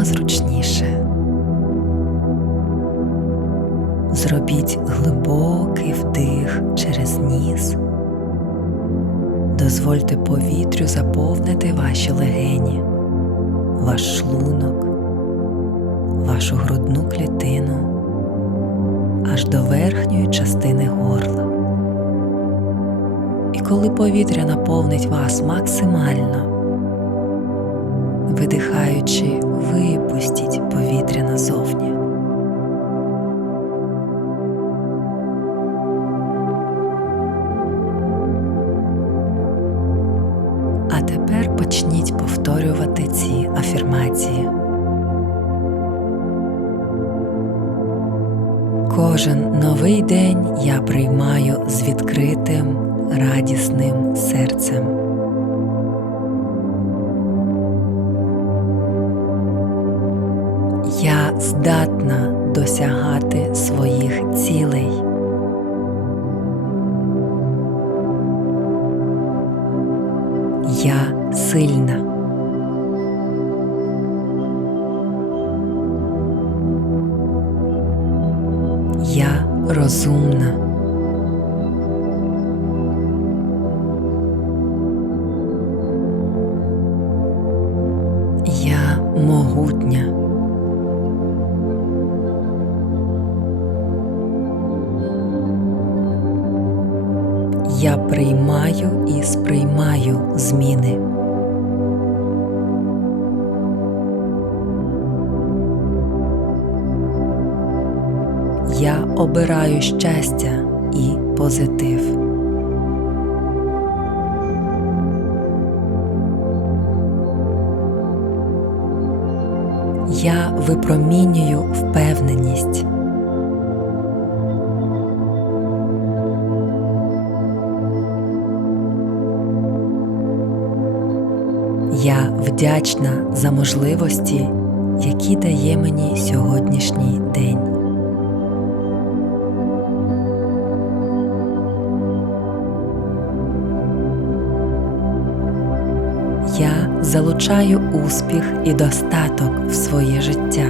якомога зручніше. Зробіть глибокий вдих через ніс. Дозвольте повітрю заповнити ваші легені, ваш шлунок, вашу грудну клітину аж до верхньої частини горла. І коли повітря наповнить вас максимально, видихаючи, випустіть повітря назовні. А тепер почніть повторювати ці афірмації. Кожен новий день я приймаю з відкритим, радісним серцем. Здатна досягати своїх цілей. Я сильна. Я розумна. Я могутня. Я приймаю і сприймаю зміни. Я обираю щастя і позитив. Я випромінюю впевненість. Я вдячна за можливості, які дає мені сьогоднішній день. Я залучаю успіх і достаток в своє життя.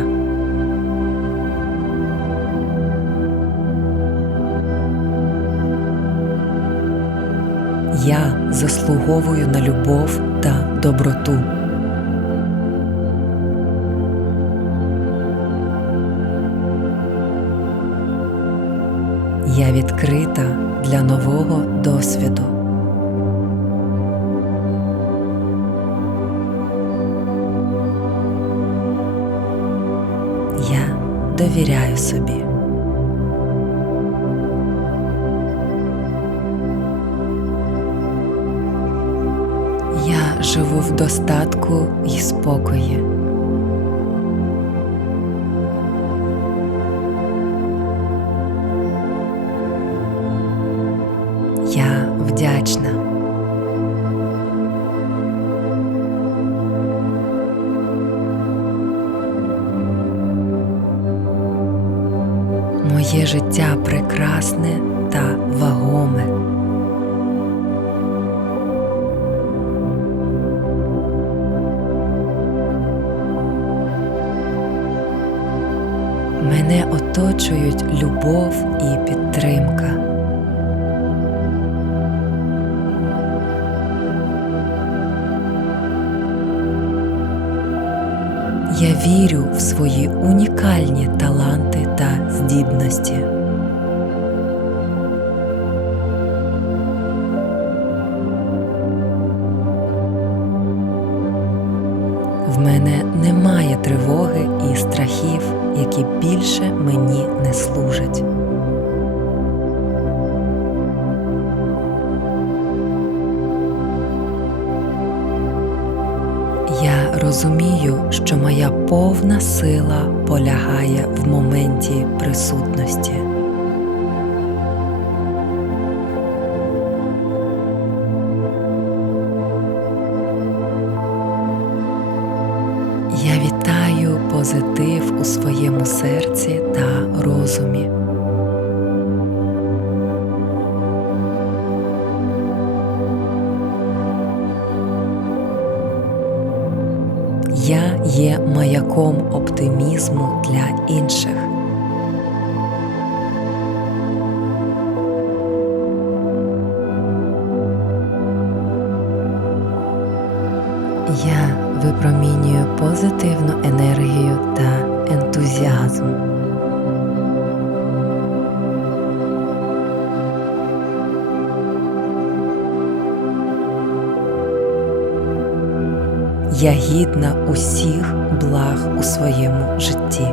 Я заслуговую на любов та доброту. Я відкрита для нового досвіду. Я довіряю собі. Живу в достатку і спокої. Я вдячна. Моє життя прекрасне та вагоме. Мене оточують любов і підтримка. Я вірю в свої унікальні таланти та здібності. В мене немає тривоги і страхів, які більше мені не служать. Я розумію, що моя повна сила полягає в моменті присутності. У своєму серці та розумі. Я є маяком оптимізму для інших. Я випромінюю позитивну енергію та ентузіазм. Я гідна усіх благ у своєму житті.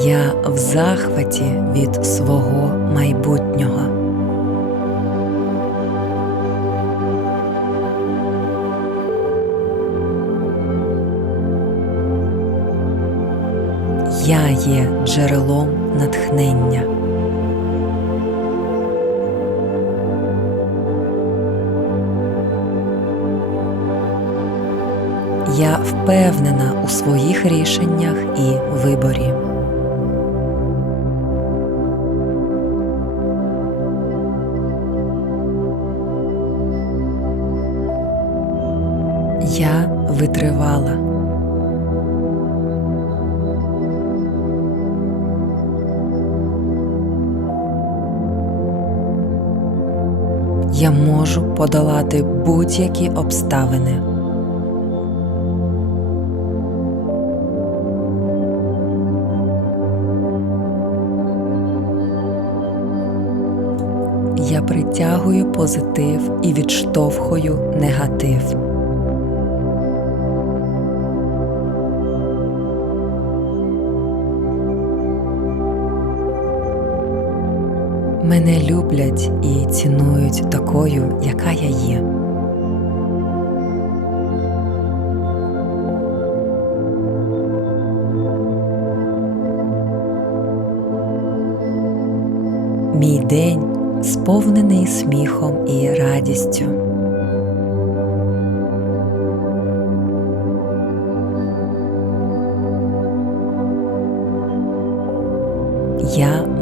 Я в захваті від свого майбутнього. Я є джерелом натхнення. Я впевнена у своїх рішеннях і виборі. Я витривала. Я можу подолати будь-які обставини. Я притягую позитив і відштовхую негатив. Люблять і цінують такою, яка я є. Мій день сповнений сміхом і радістю.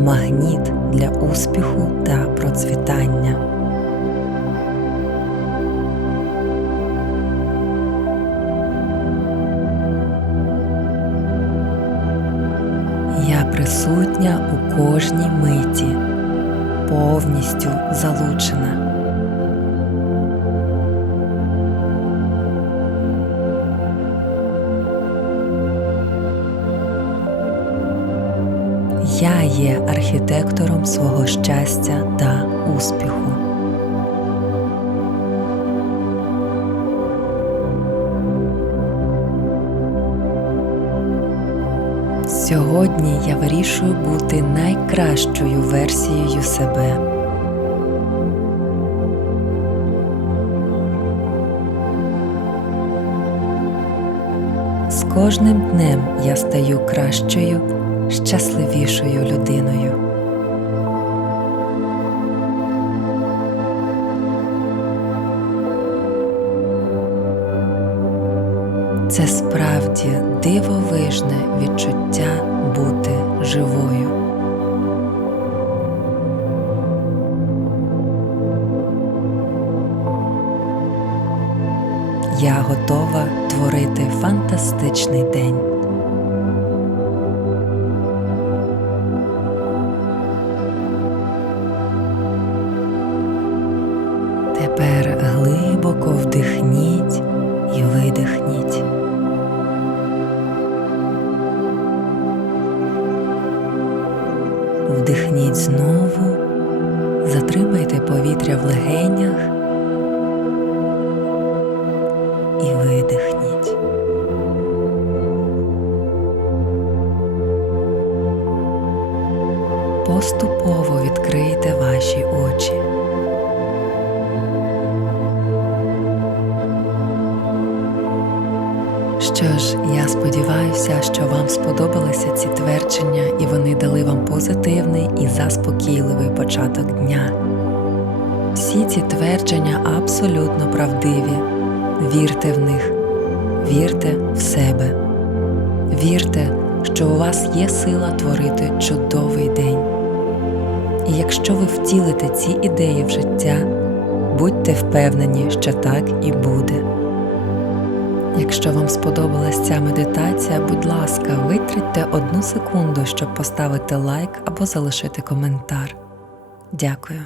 Магніт для успіху та процвітання. Я присутня у кожній миті, повністю залучена. Є архітектором свого щастя та успіху. Сьогодні я вирішую бути найкращою версією себе. З кожним днем я стаю кращою, щасливішою людиною. Це справді дивовижне відчуття бути живою. Я готова творити фантастичний день. Тепер глибоко вдихніть і видихніть. Вдихніть знову, затримайте повітря в легенях і видихніть. Поступово відкрийте ваші очі. Що ж, я сподіваюся, що вам сподобалися ці твердження і вони дали вам позитивний і заспокійливий початок дня. Всі ці твердження абсолютно правдиві. Вірте в них, вірте в себе, вірте, що у вас є сила творити чудовий день. І якщо ви втілите ці ідеї в життя, будьте впевнені, що так і буде. Якщо вам сподобалась ця медитація, будь ласка, витратьте одну секунду, щоб поставити лайк або залишити коментар. Дякую.